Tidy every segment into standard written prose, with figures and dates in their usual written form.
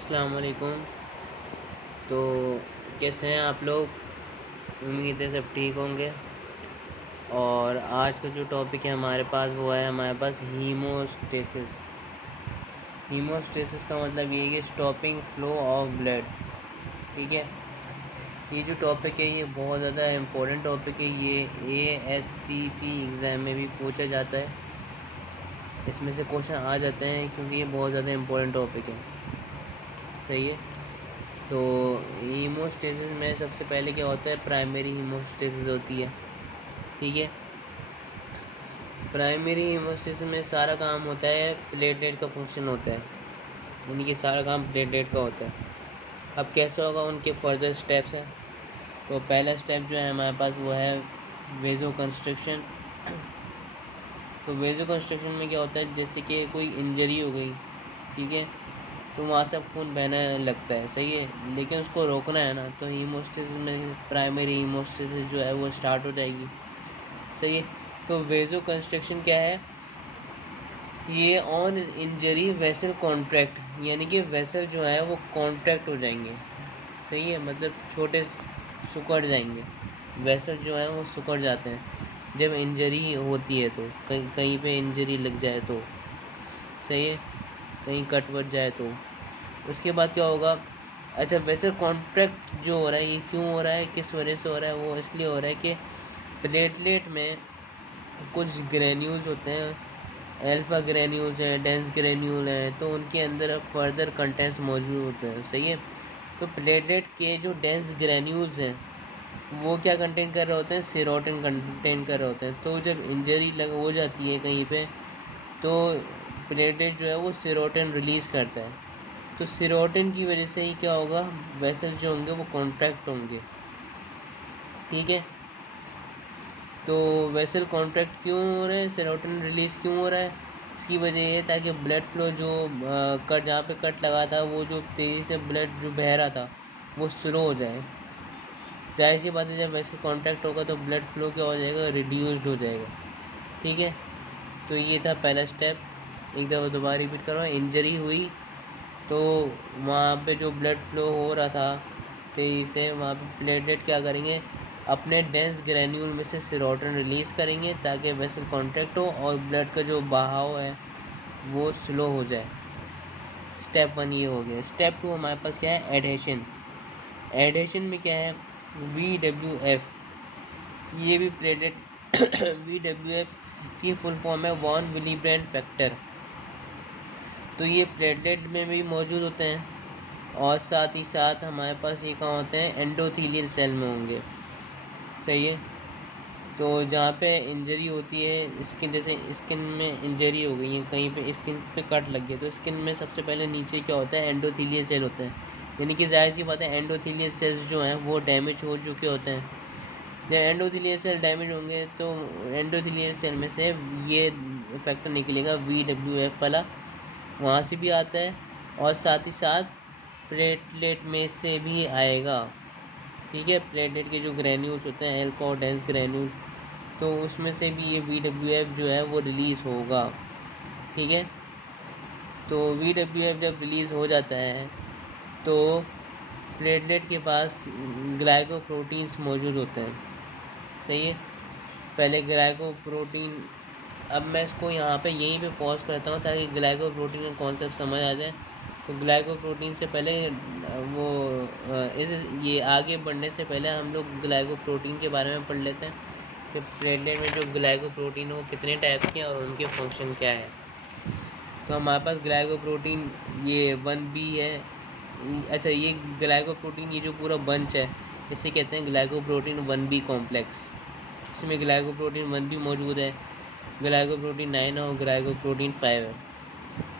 अस्सलाम वालेकुम। तो कैसे हैं आप लोग? उम्मीद है सब ठीक होंगे। और आज का जो टॉपिक है हमारे पास वो है हमारे पास हीमोस्टेसिस। हीमोस्टेसिस का मतलब ये है कि स्टॉपिंग फ्लो ऑफ ब्लड। ठीक है, ये जो टॉपिक है ये बहुत ज़्यादा इम्पोर्टेंट टॉपिक है। ये ASCP एग्ज़ाम में भी पूछा जाता है, इसमें से क्वेश्चन आ जाते हैं क्योंकि ये बहुत ज़्यादा इम्पोर्टेंट टॉपिक है। सही है। तो हीमोस्टेसिस में सबसे पहले क्या होता है, प्राइमरी हीमोस्टेसिस होती है। ठीक है, प्राइमरी हीमोस्टेसिस में सारा काम होता है, प्लेटलेट का फंक्शन होता है, यानी कि सारा काम प्लेटलेट का होता है। अब कैसे होगा, उनके फर्दर स्टेप्स हैं। तो पहला स्टेप जो है हमारे पास वो है वेजो कंस्ट्रक्शन। तो वेजो कंस्ट्रक्शन में क्या होता है, जैसे कि कोई इंजरी हो गई, ठीक है, तो वहाँ से खून बहने लगता है। सही है, लेकिन उसको रोकना है ना, तो हीमोस्टेसिस में प्राइमरी हीमोस्टेसिस जो है वो स्टार्ट हो जाएगी। सही है। तो वेजो कंस्ट्रक्शन क्या है, ये ऑन इंजरी वेसल कॉन्ट्रैक्ट, यानी कि वेसल जो है वो कॉन्ट्रैक्ट हो जाएंगे। सही है, मतलब छोटे सिकुड़ जाएंगे, वेसल जो है वो सिकुड़ जाते हैं जब इंजरी होती है। तो कहीं कहीं पे इंजरी लग जाए तो, सही है, कहीं कट वट जाए तो उसके बाद क्या होगा। अच्छा, वेसल कॉन्ट्रैक्ट जो हो रहा है ये क्यों हो रहा है, किस वजह से हो रहा है? वो इसलिए हो रहा है कि प्लेटलेट में कुछ ग्रेन्यूल्स होते हैं, अल्फा ग्रेन्यूल्स हैं, डेंस ग्रेन्यूल हैं, तो उनके अंदर फर्दर कंटेंट्स मौजूद होते हैं। सही है। तो प्लेटलेट के जो डेंस ग्रेन्यूल्स हैं वो क्या कंटेन कर रहे होते हैं, सेरोटिन कंटेन कर रहे होते हैं। तो जब इंजरी लग हो जाती है कहीं पे, तो प्लेटलेट जो है वो सेरोटिन रिलीज़ करता है। तो सेरोटिन की वजह से ही क्या होगा, वेसल जो होंगे वो कॉन्ट्रैक्ट होंगे। ठीक है, तो वेसल कॉन्ट्रैक्ट क्यों हो रहे हैं, सेरोटिन रिलीज़ क्यों हो रहा है, इसकी वजह ये ताकि ब्लड फ्लो जो कट जहाँ पे कट लगा था वो जो तेज़ी से ब्लड जो बह रहा था वो स्लो हो जाए। जाहिर सी बात है, जब वेसल कॉन्ट्रैक्ट होगा तो ब्लड फ्लो क्या हो जाएगा, रिड्यूस्ड हो जाएगा। ठीक है, तो ये था पहला स्टेप। एक दफ़ा दोबारा रिपीट करो, इंजरी हुई तो वहाँ पे जो ब्लड फ्लो हो रहा था तेज़ी से, वहाँ पे प्लेटलेट क्या करेंगे, अपने डेंस ग्रैन्यूल में से सेरोटिन रिलीज़ करेंगे ताकि वेसल कॉन्ट्रैक्ट हो और ब्लड का जो बहाव है वो स्लो हो जाए। स्टेप 1 ये हो गया। स्टेप 2 हमारे पास क्या है, एडहेशन। एडहेशन में क्या है, VWF, ये भी प्लेटलेट VWF की फुल फॉर्म है वॉन विलीब्रेंट फैक्टर। तो ये प्लेटलेट में भी मौजूद होते हैं और साथ ही साथ हमारे पास ये कहाँ होते हैं, एंडोथीलियल सेल में होंगे। सही है। तो जहाँ पे इंजरी होती है, स्किन, जैसे स्किन में इंजरी हो गई है, कहीं पे स्किन पे कट लग गया, तो स्किन में सबसे पहले नीचे क्या होता है, एंडोथीलियल सेल होते हैं। यानी कि जाहिर सी बात है एंडोथीलियल सेल्स जो हैं वो डैमेज हो चुके होते हैं। जब एंडोथीलियल सेल डैमेज होंगे तो एंडोथीलियल सेल में से ये फैक्टर निकलेगा VWF वाला, वहाँ से भी आता है और साथ ही साथ प्लेटलेट में से भी आएगा। ठीक है, प्लेटलेट के जो ग्रैन्यूल्स होते हैं, अल्फा और डेंस ग्रैन्यूल, तो उसमें से भी ये VWF जो है वो रिलीज़ होगा। ठीक है, तो VWF जब रिलीज़ हो जाता है तो प्लेटलेट के पास ग्लाइकोप्रोटीन्स मौजूद होते हैं। सही है, पहले ग्लाइकोप्रोटीन, अब मैं इसको यहाँ पे यहीं पे पॉज करता हूँ ताकि ग्लाइकोप्रोटीन का कॉन्सेप्ट समझ आ जाए। तो ग्लाइकोप्रोटीन से पहले वो इस ये आगे बढ़ने से पहले हम लोग ग्लाइकोप्रोटीन के बारे में पढ़ लेते हैं कि प्लेटलेट में जो ग्लाइकोप्रोटीन है वो कितने टाइप के हैं और उनके फंक्शन क्या है। तो हमारे पास ग्लाइकोप्रोटीन ये 1B है। अच्छा, ये ग्लाइकोप्रोटीन ये जो पूरा बंच है इसे कहते हैं ग्लाइकोप्रोटीन 1B कॉम्प्लेक्स। इसमें ग्लाइकोप्रोटीन 1B मौजूद है, ग्लाइकोप्रोटीन 9 और ग्लाइकोप्रोटीन 5 है।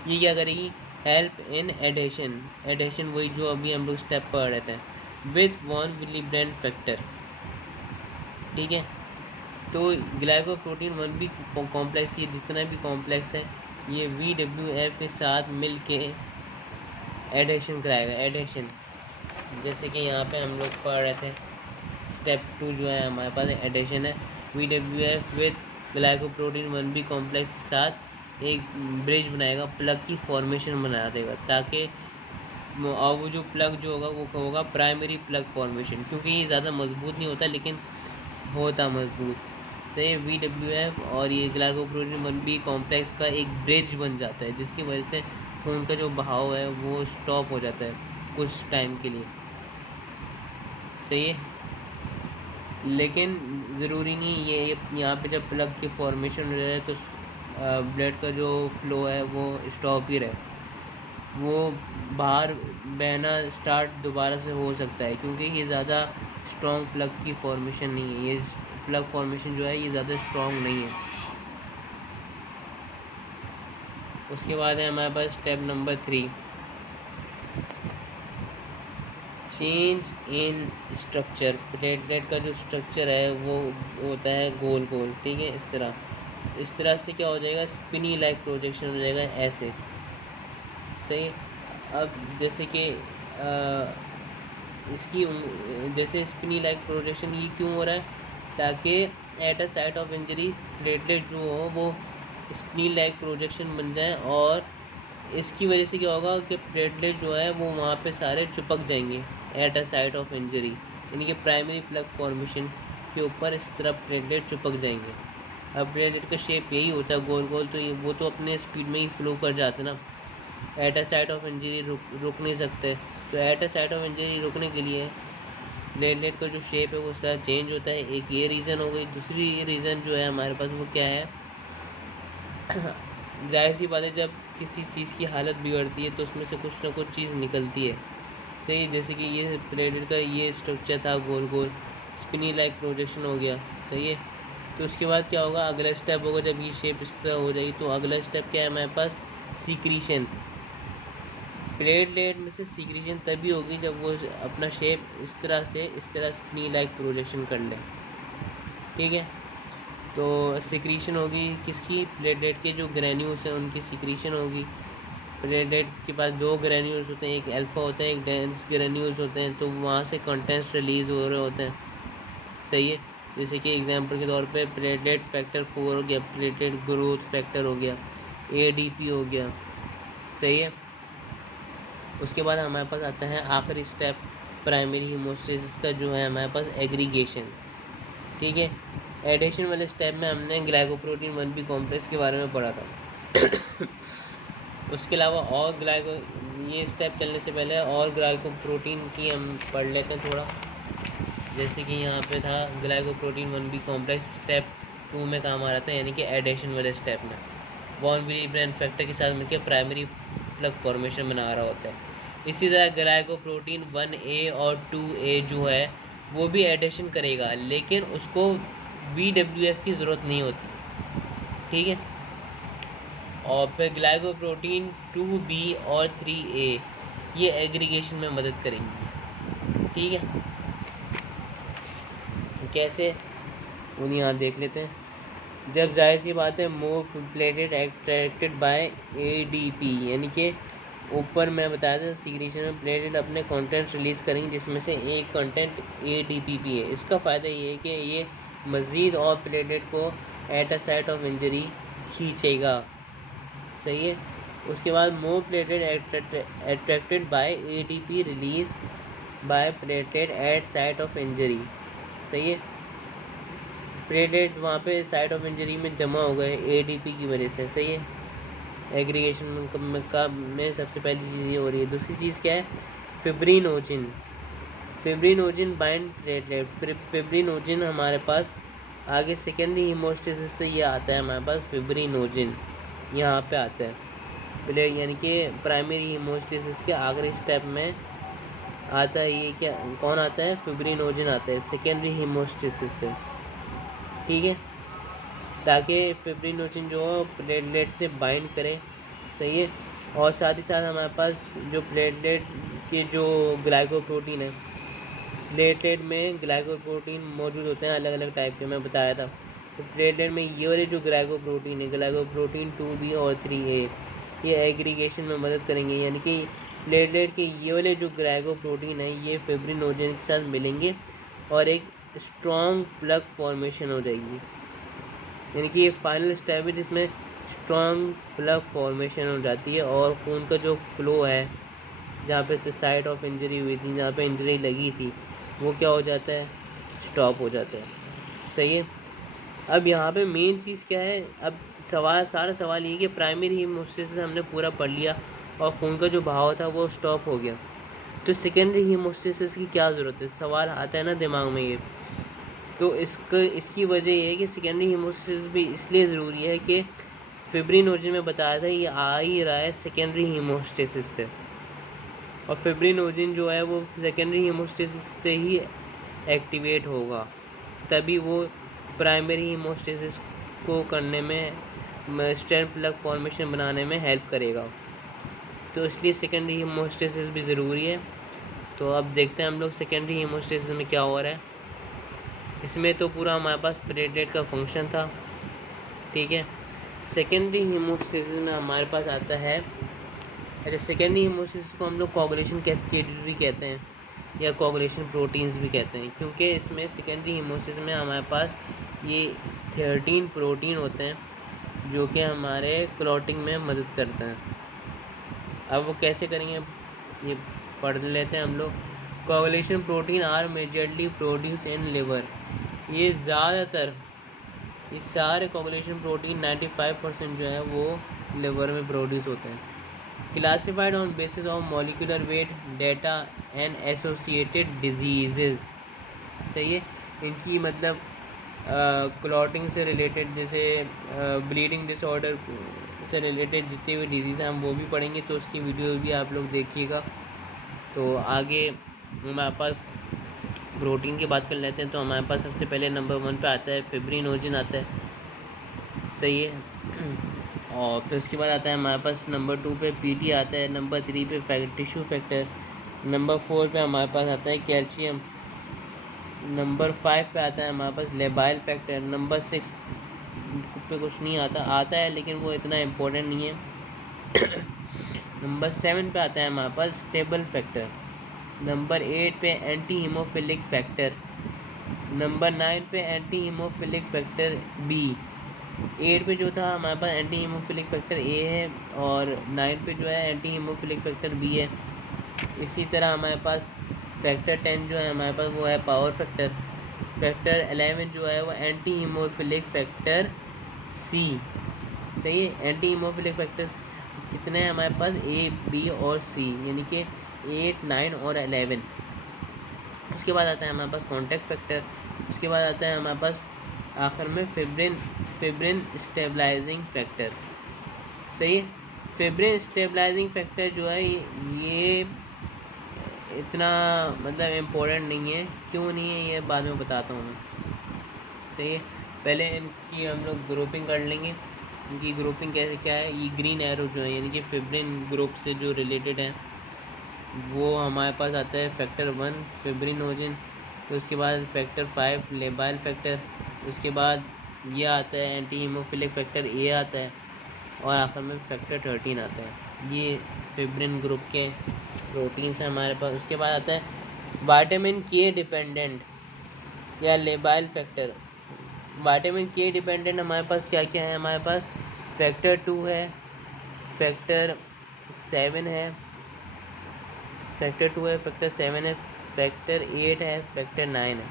ये क्या करेगी, हेल्प इन एडेशन। एडेशन वही जो अभी हम लोग स्टेप पढ़ रहे थे, विथ वॉन विलीब्रेंट फैक्टर। ठीक है, तो ग्लाइकोप्रोटीन 1B कॉम्प्लेक्स, ये जितना भी कॉम्प्लेक्स है ये VWF के साथ मिल के एडेशन कराएगा। एडेशन जैसे कि यहाँ पे हम लोग पढ़ रहे थे, स्टेप 2 जो है हमारे पास एडेशन है। VWF with glycoprotein 1B complex के साथ एक ब्रिज बनाएगा, प्लग की फॉर्मेशन बना देगा ताकि और वो जो प्लग जो होगा वो होगा प्राइमरी प्लग फॉर्मेशन, क्योंकि ये ज़्यादा मजबूत नहीं होता लेकिन होता मजबूत। सही, VWF और ये ग्लाइकोप्रोटीन 1B कॉम्प्लेक्स का एक ब्रिज बन जाता है, जिसकी वजह से खून का जो बहाव है वो स्टॉप हो जाता है कुछ टाइम के लिए। सही है, लेकिन ज़रूरी नहीं ये यहाँ पे जब प्लग की फॉर्मेशन हो जाए तो ब्लड का जो फ्लो है वो स्टॉप ही रहे, वो बाहर बहना स्टार्ट दोबारा से हो सकता है, क्योंकि ये ज़्यादा स्ट्रॉन्ग प्लग की फॉर्मेशन नहीं है। ये प्लग फॉर्मेशन जो है ये ज़्यादा स्ट्रॉन्ग नहीं है। उसके बाद है हमारे पास step number 3, change in structure. Platelet का जो स्ट्रक्चर है वो होता है गोल गोल, ठीक है, इस तरह से क्या हो जाएगा, स्पिनी लाइक प्रोजेक्शन हो जाएगा ऐसे। सही, अब जैसे कि इसकी जैसे स्पिनी लाइक प्रोजेक्शन ये क्यों हो रहा है, ताकि eight a site of injury platelet जो हो वो स्पिनी लाइक प्रोजेक्शन बन जाए, और इसकी वजह से क्या होगा कि प्लेटलेट जो है वो वहाँ पे सारे चिपक जाएंगे eight a site of injury, यानी कि प्राइमरी प्लग फॉर्मेशन के ऊपर इस तरह प्लेटलेट चिपक जाएंगे। अब प्लेटलेट का शेप यही होता है गोल गोल, तो ये वो तो अपने स्पीड में ही फ्लो कर जाते ना, eight a site of injury रुक नहीं सकते। तो eight a site of injury रुकने के लिए प्लेटलेट का जो शेप है वो उस तरह चेंज होता है। एक ये रीज़न हो गई। दूसरी रीज़न जो है हमारे पास वो क्या है, जाहिर सी बात है जब किसी चीज़ की हालत बिगड़ती है तो उसमें से कुछ ना कुछ चीज़ निकलती है। सही, जैसे कि ये प्लेटलेट का ये स्ट्रक्चर था गोल गोल, स्पिनी लाइक प्रोजेक्शन हो गया। सही है, तो उसके बाद क्या होगा, अगला स्टेप होगा जब ये शेप इस तरह हो जाएगी तो अगला स्टेप क्या है हमारे पास, सीक्रीशन। प्लेटलेट में से सीक्रीशन तभी होगी जब वो अपना शेप इस तरह स्पिनी लाइक प्रोजेक्शन कर ले, ठीक है। तो सिक्रीशन होगी किसकी, प्लेटलेट के जो ग्रैन्यूल्स हैं उनकी सिक्रीशन होगी। प्लेटलेट के पास दो ग्रैन्यूल्स होते हैं, एक अल्फा होता है, एक डेंस ग्रैन्यूल्स होते हैं, तो वहाँ से कंटेंट्स रिलीज़ हो रहे होते हैं। सही है, जैसे कि एग्जांपल के तौर पे प्लेटलेट फैक्टर 4 हो गया, प्लेटलेट ग्रोथ फैक्टर हो गया, ADP हो गया। सही है, उसके बाद हमारे पास आता है आखिरी स्टेप प्राइमरी हीमोस्टेसिस का, जो है हमारे पास एग्रीगेशन। ठीक है, एडिशन वाले स्टेप में हमने ग्लाइकोप्रोटीन 1B कॉम्प्लेक्स के बारे में पढ़ा था। उसके अलावा और ये स्टेप चलने से पहले और ग्लाइकोप्रोटीन की हम पढ़ लेते हैं थोड़ा। जैसे कि यहाँ पे था ग्लाइकोप्रोटीन 1B कॉम्प्लेक्स स्टेप 2 में काम आ रहा था, यानी कि एडिशन वाले स्टेप में वॉन विलिब्रेन फैक्टर के साथ मिलकर प्राइमरी प्लग फॉर्मेशन बना रहा होता है। इसी तरह ग्लाइकोप्रोटीन 1A और 2A जो है वो भी एडिशन करेगा, लेकिन उसको VWF की ज़रूरत नहीं होती, ठीक है। और फिर ग्लाइकोप्रोटीन 2B और 3A ये एग्रीगेशन में मदद करेंगी, ठीक है। कैसे, उन्हें यहाँ देख लेते हैं। जब जाहिर सी बात है मोर प्लेटेड अट्रैक्टेड बाय ADP, यानी कि ऊपर मैं बताया था सीक्रेशन में प्लेटेड अपने कंटेंट रिलीज़ करेंगे, जिसमें से एक कंटेंट ADP भी है। इसका फ़ायदा ये है कि ये मज़ीद और प्लेटेड को at a site of injury खींचेगा। सही है, उसके बाद more platelet attracted by ADP release by platelet at site of injury. सही है, प्लेटेड वहाँ पे साइट ऑफ इंजरी में जमा हो गए ADP की वजह से। सही है, एग्रीगेशन में सबसे पहली चीज़ ये हो रही है। दूसरी चीज़ क्या है, fibrinogen. Fibrinogen bind platelet. Fibrinogen हमारे पास आगे सेकेंडरी हीमोस्टेसिस से ये आता है हमारे पास, फिब्रिनोजिन यहाँ पे आता है, यानी कि प्राइमरी हीमोस्टेसिस के आखिरी स्टेप में आता है। ये क्या, कौन आता है, फिब्रिनोजिन आता है सेकेंडरी हीमोस्टेसिस से, ठीक है, ताकि फिब्रिनोजिन जो प्लेटलेट से बाइंड करे। सही है, और साथ ही साथ हमारे पास जो प्लेटलेट के जो ग्लाइकोप्रोटीन है, प्लेटलेट में ग्लाइकोप्रोटीन मौजूद होते हैं अलग अलग टाइप के, मैं बताया था। तो प्लेटलेट में ये वाले जो ग्लाइकोप्रोटीन है, ग्लाइकोप्रोटीन 2B और 3A, ये एग्रीगेशन में मदद करेंगे, यानी कि प्लेटलेट के ये वाले जो ग्लाइकोप्रोटीन है ये फिब्रिनोजन के साथ मिलेंगे और एक स्ट्रॉन्ग प्लग फॉर्मेशन हो जाएगी, यानी कि ये फाइनल स्टेप है जिसमें स्ट्रॉन्ग प्लग फॉर्मेशन हो जाती है और खून का जो फ्लो है जहाँ पे साइट ऑफ इंजरी हुई थी, जहाँ पे इंजरी लगी थी, वो क्या हो जाता है, स्टॉप हो जाता है। सही है। अब यहाँ पे मेन चीज़ क्या है, अब सारा सवाल ये कि प्राइमरी हीमोस्टेसिस हमने पूरा पढ़ लिया और खून का जो बहाव था वो स्टॉप हो गया, तो सेकेंडरी हीमोस्टेसिस की क्या ज़रूरत है, सवाल आता है ना दिमाग में ये। तो इसकी वजह ये है कि सेकेंडरी हीमोस्टेसिस भी इसलिए ज़रूरी है कि फिब्रिनोजन में बताया था ये आ ही रहा है सेकेंडरी हीमोस्टेसिस से, और फिब्रिनोजन जो है वो सेकेंडरी हीमोस्टेसिस से ही एक्टिवेट होगा, तभी वो प्राइमरी हीमोस्टेसिस को करने में स्टेम प्लग फॉर्मेशन बनाने में हेल्प करेगा। तो इसलिए सेकेंडरी हीमोस्टेसिस भी ज़रूरी है। तो अब देखते हैं हम लोग सेकेंडरी हीमोस्टेसिस में क्या हो रहा है। इसमें तो पूरा हमारे पास प्लेटलेट का फंक्शन था, ठीक है। सेकेंडरी हीमोस्टेसिस में हमारे पास आता है, अच्छा सेकेंडरी हीमोस्टेसिस को हम लोग कोगुलेशन कैस्केड भी कहते हैं या कोगुलेशन प्रोटीन्स भी कहते हैं, क्योंकि इसमें सेकेंडरी हीमोस्टेसिस में हमारे पास ये 13 प्रोटीन होते हैं जो कि हमारे क्लॉटिंग में मदद करते हैं। अब वो कैसे करेंगे ये पढ़ लेते हैं हम लोग। Coagulation protein are majorly produce in liver, ये ज़्यादातर ये सारे कोगुलेशन प्रोटीन 95% जो है वो लिवर में प्रोड्यूस होते हैं। Classified on basis of molecular weight data and associated disease. सही है। इनकी मतलब क्लॉटिंग से रिलेटेड, जैसे ब्लीडिंग डिसऑर्डर से रिलेटेड जितनी भी डिजीज़ हैं हम वो भी पढ़ेंगे, तो उसकी वीडियो भी आप लोग देखिएगा। तो आगे हमारे पास प्रोटीन की बात कर लेते हैं। तो हमारे पास सबसे पहले नंबर 1 पे आता है फिब्रिनोजन आता है, सही है। और फिर उसके बाद आता है हमारे पास नंबर 2 पे पीटी आता है, नंबर 3 पे टिश्यू फैक्टर, नंबर 4 पे हमारे पास आता है कैल्शियम, नंबर 5 पे आता है हमारे पास लेबाइल फैक्टर, नंबर 6 पे कुछ नहीं आता है लेकिन वो इतना इम्पोर्टेंट नहीं है। नंबर 7 पे आता है हमारे पास स्टेबल फैक्टर, नंबर 8 पे एंटी हीमोफिलिक फैक्टर, नंबर 9 पे एंटी हीमोफिलिक फैक्टर बी। 8 पे जो था हमारे पास एंटी हीमोफिलिक फैक्टर ए है, और 9 पे जो है एंटी हीमोफिलिक फैक्टर बी है। इसी तरह हमारे पास फैक्टर 10 जो है हमारे पास वो है पावर फैक्टर, फैक्टर 11 जो है वो एंटी हीमोफिलिक फैक्टर सी। सही है। एंटी हीमोफिलिक फैक्टर्स कितने हैं हमारे पास, ए बी और सी, यानी कि 8, 9 और 11। उसके बाद आता है हमारे पास कॉन्टैक्ट फैक्टर, उसके बाद आता है हमारे पास आखिर में फिब्रिन स्टेबलाइजिंग फैक्टर। सही है। फिब्रिन स्टेबलाइजिंग फैक्टर जो है ये इतना मतलब इम्पोर्टेंट नहीं है। क्यों नहीं है ये बाद में बताता हूँ मैं। सही है। पहले इनकी हम लोग ग्रुपिंग कर लेंगे। इनकी ग्रुपिंग कैसे क्या है, ये ग्रीन एरो जो है यानी कि फिब्रिन ग्रुप से जो रिलेटेड है वो हमारे पास आता है फैक्टर 1 फिब्रिनोजन, तो उसके बाद फैक्टर 5 लेबाइल फैक्टर, उसके बाद ये आता है एंटी हीमोफिलिक फैक्टर ए आता है, और आखिर में फैक्टर 13 आता है। ये फिब्रिन ग्रुप के प्रोटीन्स हैं हमारे पास। उसके बाद आता है विटामिन के डिपेंडेंट या लेबाइल फैक्टर। विटामिन के डिपेंडेंट हमारे पास क्या क्या है, हमारे पास फैक्टर 2 है, फैक्टर 7 है, फैक्टर 2 है, फैक्टर 7 है, फैक्टर 8 है, फैक्टर 9 है।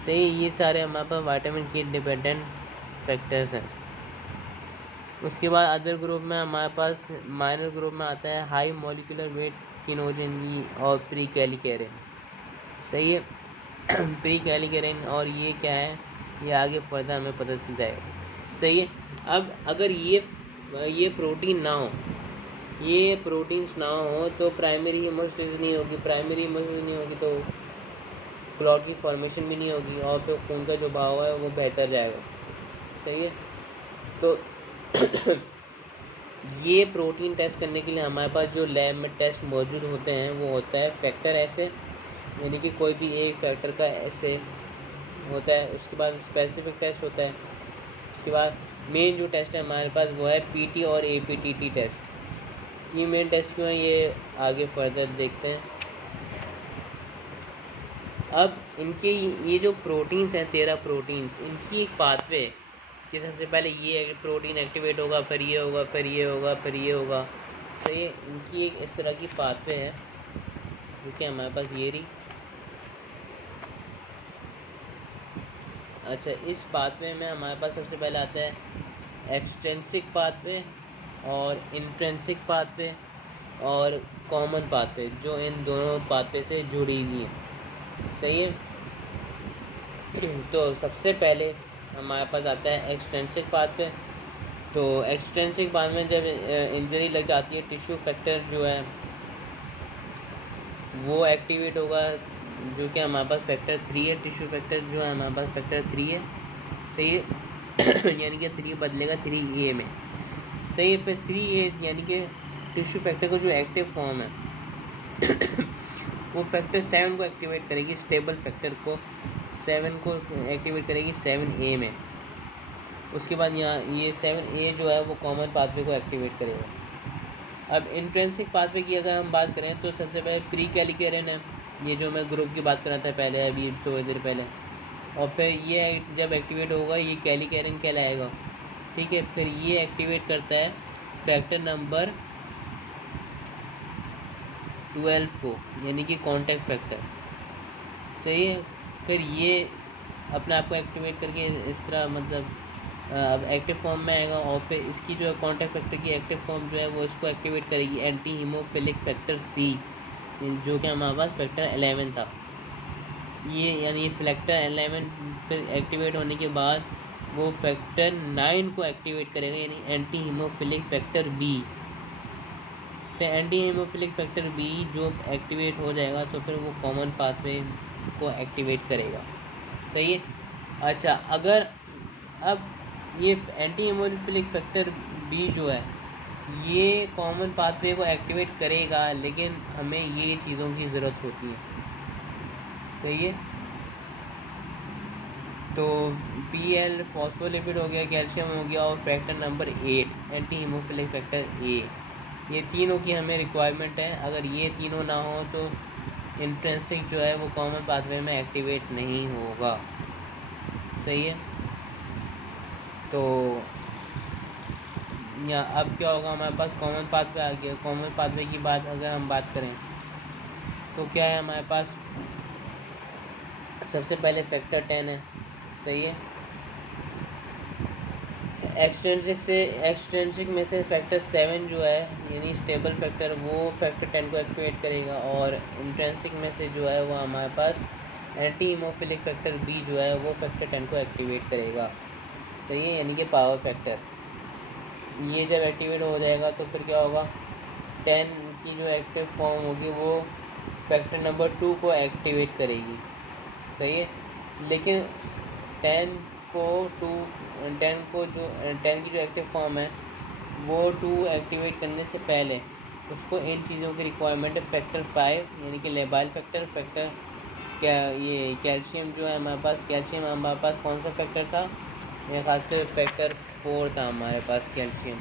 सही, ये सारे हमारे पास विटामिन के डिपेंडेंट फैक्टर्स हैं। उसके बाद अदर ग्रुप में हमारे पास माइनर ग्रुप में आता है हाई मॉलिक्यूलर वेट किनोजन और प्री कैलिकेरिन। सही है। प्री कैलिकेरिन, और ये क्या है ये आगे फर्दर हमें पता चल जाएगा। सही है। अब अगर ये प्रोटीन ना हो, ये प्रोटीन्स ना हो तो प्राइमरी हीमोस्टेसिस नहीं होगी, प्राइमरी हीमोस्टेसिस नहीं होगी तो क्लॉट की फॉर्मेशन भी नहीं होगी, और फिर खून का जो बहाव है वो बेहतर जाएगा। सही है। तो ये प्रोटीन टेस्ट करने के लिए हमारे पास जो लैब में टेस्ट मौजूद होते हैं वो होता है फैक्टर ऐसे, यानी कि कोई भी एक फैक्टर का ऐसे होता है। उसके बाद स्पेसिफिक टेस्ट होता है। उसके बाद मेन जो टेस्ट है हमारे पास वो है पीटी और एपीटीटी टेस्ट। ये मेन टेस्ट क्यों है ये आगे फर्दर देखते हैं। अब इनके ये जो प्रोटीन्स हैं 13 प्रोटीन्स, इनकी एक पाथवे कि सबसे पहले ये प्रोटीन एक्टिवेट होगा, फिर ये होगा, फिर ये होगा, फिर ये होगा। सही है। इनकी एक इस तरह की पाथवे है जो कि हमारे पास ये रही। अच्छा, इस पाथवे में हमारे पास सबसे पहले आता है एक्सटेंसिक पाथवे और इंट्रेंसिक पाथवे और कॉमन पाथवे, जो इन दोनों पाथवे से जुड़ी हुई हैं। सही है। तो सबसे पहले हमारे पास आता है एक्सटेंसिक पाथवे। तो एक्सटेंसिक पाथवे में जब इंजरी लग जाती है, टिश्यू फैक्टर जो है वो एक्टिवेट होगा, जो कि हमारे पास फैक्टर 3 है। टिश्यू फैक्टर जो है हमारे पास फैक्टर 3 है। सही है। यानी कि 3 बदलेगा 3A में। सही है। फिर 3A यानी कि टिश्यू फैक्टर का जो एक्टिव फॉर्म है वो फैक्टर 7 को एक्टिवेट करेगी, स्टेबल फैक्टर को 7 को एक्टिवेट करेगी 7A में। उसके बाद यहाँ ये 7A जो है वो कॉमन पाथवे को एक्टिवेट करेगा। अब इंट्रेंसिक पाथवे की अगर हम बात करें तो सबसे पहले प्री कैलिकेरन है, ये जो मैं ग्रुप की बात कर रहा था पहले, अभी थोड़ी देर पहले। और फिर ये जब एक्टिवेट होगा ये कैलिकेरन कहलाएगा। ठीक है। फिर ये एक्टिवेट करता है फैक्टर नंबर 12 को, यानी कि कॉन्टैक्ट फैक्टर। सही है। फिर ये अपने आप को एक्टिवेट करके इस तरह मतलब अब एक्टिव फॉर्म में आएगा, और फिर इसकी जो है कॉन्टैक्ट फैक्टर की एक्टिव फॉर्म जो है वो इसको एक्टिवेट करेगी एंटी हीमोफिलिक फैक्टर C, जो कि हमारे पास फैक्टर 11 था। ये यानी फैक्टर 11 फिर एक्टिवेट होने के बाद वो फैक्टर 9 को एक्टिवेट करेगा, यानी एंटी हीमोफिलिक फैक्टर B। फिर एंटी हीमोफिलिक फैक्टर B जो एक्टिवेट हो जाएगा तो फिर वो कॉमन पाथवे को एक्टिवेट करेगा। सही है। अच्छा, अगर अब ये एंटी हीमोफिलिक फैक्टर B जो है ये कॉमन पाथवे को एक्टिवेट करेगा, लेकिन हमें ये चीज़ों की ज़रूरत होती है। सही है। तो PL फॉस्फोलिपिड हो गया, कैल्शियम हो गया, और factor number 8 anti haemophilic factor A, ये तीनों की हमें रिक्वायरमेंट है। अगर ये तीनों ना हो तो इंट्रेंसिक जो है वो कॉमन पाथवे में एक्टिवेट नहीं होगा। सही है। तो या अब क्या होगा, हमारे पास कॉमन पाथवे आ गया। कॉमन पाथवे की बात अगर हम बात करें तो क्या है हमारे पास, सबसे पहले फैक्टर 10 है। सही है। एक्सट्रेंसिक में से फैक्टर 7 जो है यानी स्टेबल फैक्टर, वो फैक्टर 10 को एक्टिवेट करेगा, और इंट्रेंसिक में से जो है वो हमारे पास एंटी हीमोफिलिक फैक्टर B जो है वो फैक्टर 10 को एक्टिवेट करेगा। सही है। यानी कि पावर फैक्टर ये जब एक्टिवेट हो जाएगा तो फिर क्या होगा, 10 की जो एक्टिव फॉर्म होगी वो फैक्टर नंबर 2 को एक्टिवेट करेगी। सही है। लेकिन 10 की जो एक्टिव फॉर्म है वो 2 एक्टिवेट करने से पहले उसको इन चीज़ों की रिक्वायरमेंट है। फैक्टर 5 यानी कि लेबाइल फैक्टर, फैक्टर क्या ये कैल्शियम जो है हमारे पास, कैल्शियम हमारे पास कौन सा फैक्टर था, मेरे ख्याल से फैक्टर 4 था हमारे पास कैल्शियम।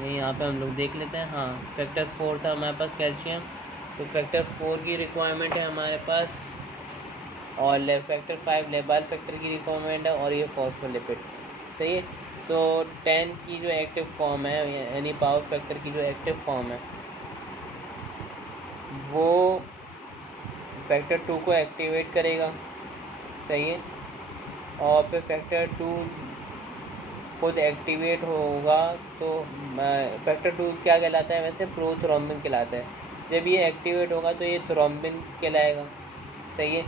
ये यहाँ पे हम लोग देख लेते हैं। हाँ, फैक्टर 4 था हमारे पास कैल्शियम। तो फैक्टर 4 की रिक्वायरमेंट है हमारे पास, और फैक्टर 5 लेबाइल फैक्टर की रिक्वायरमेंट है, और ये फॉस्फोलिपिड। सही है। तो 10 की जो एक्टिव फॉर्म है यानी पावर फैक्टर की जो एक्टिव फॉर्म है वो फैक्टर 2 को एक्टिवेट करेगा। सही है। और फिर फैक्टर 2 खुद एक्टिवेट होगा तो फैक्टर 2 क्या कहलाता है वैसे, प्रोथ्रोम्बिन कहलाता है। जब ये एक्टिवेट होगा तो ये थ्रोम्बिन कहलाएगा। सही है।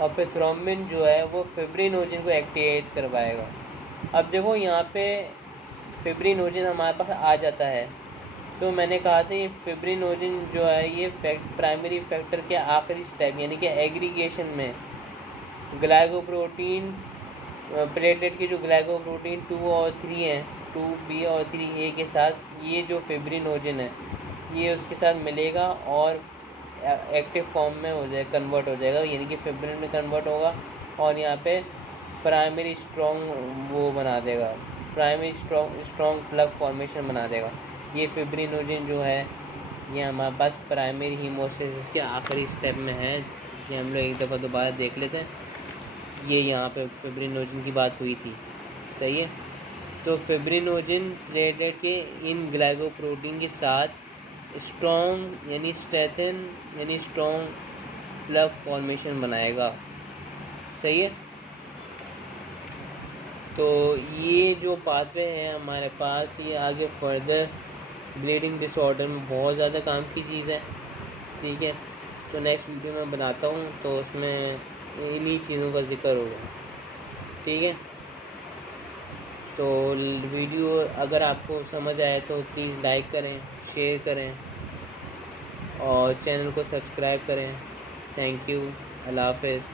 और फिर थ्रोम्बिन जो है वो फिब्रिनोजन को एक्टिवेट करवाएगा। अब देखो यहाँ पे फिब्रिनोजन हमारे पास आ जाता है, तो मैंने कहा था ये फिब्रिनोजन जो है ये प्राइमरी फैक्टर के आखिरी स्टेप यानी कि एग्रीगेशन में ग्लाइकोप्रोटीन प्लेटलेट की जो ग्लाइकोप्रोटीन 2 और 3 हैं, 2B और 3A के साथ ये जो फिब्रिनोजन है ये उसके साथ मिलेगा और एक्टिव फॉर्म में हो जाए, कन्वर्ट हो जाएगा, यानी कि फिब्रिन में कन्वर्ट होगा, और यहाँ पे प्राइमरी स्ट्रॉन्ग वो बना देगा, प्राइमरी स्ट्रॉन्ग प्लग फॉर्मेशन बना देगा। ये फिब्रिनोजन जो है ये हमारे पास प्राइमरी हीमोस्टेसिस के आखिरी स्टेप में है। ये हम लोग एक दफ़ा दोबारा देख लेते हैं। ये यहाँ पे फिब्रिनोजन की बात हुई थी। सही है। तो फिब्रिनोजन प्लेटलेट के इन ग्लाइकोप्रोटीन के साथ स्ट्रॉन्ग यानी स्ट्रेथन यानी स्ट्रॉन्ग प्लग फॉर्मेशन बनाएगा। सही है। तो ये जो पाथवे है हमारे पास, ये आगे फर्दर ब्लीडिंग डिसऑर्डर में बहुत ज़्यादा काम की चीज़ है। ठीक है, तो नेक्स्ट वीडियो में बनाता हूँ, तो उसमें इन्हीं चीज़ों का जिक्र होगा। ठीक है, तो वीडियो अगर आपको समझ आए तो प्लीज़ लाइक करें, शेयर करें और चैनल को सब्सक्राइब करें। Thank you. अल्लाह हाफ़िज़।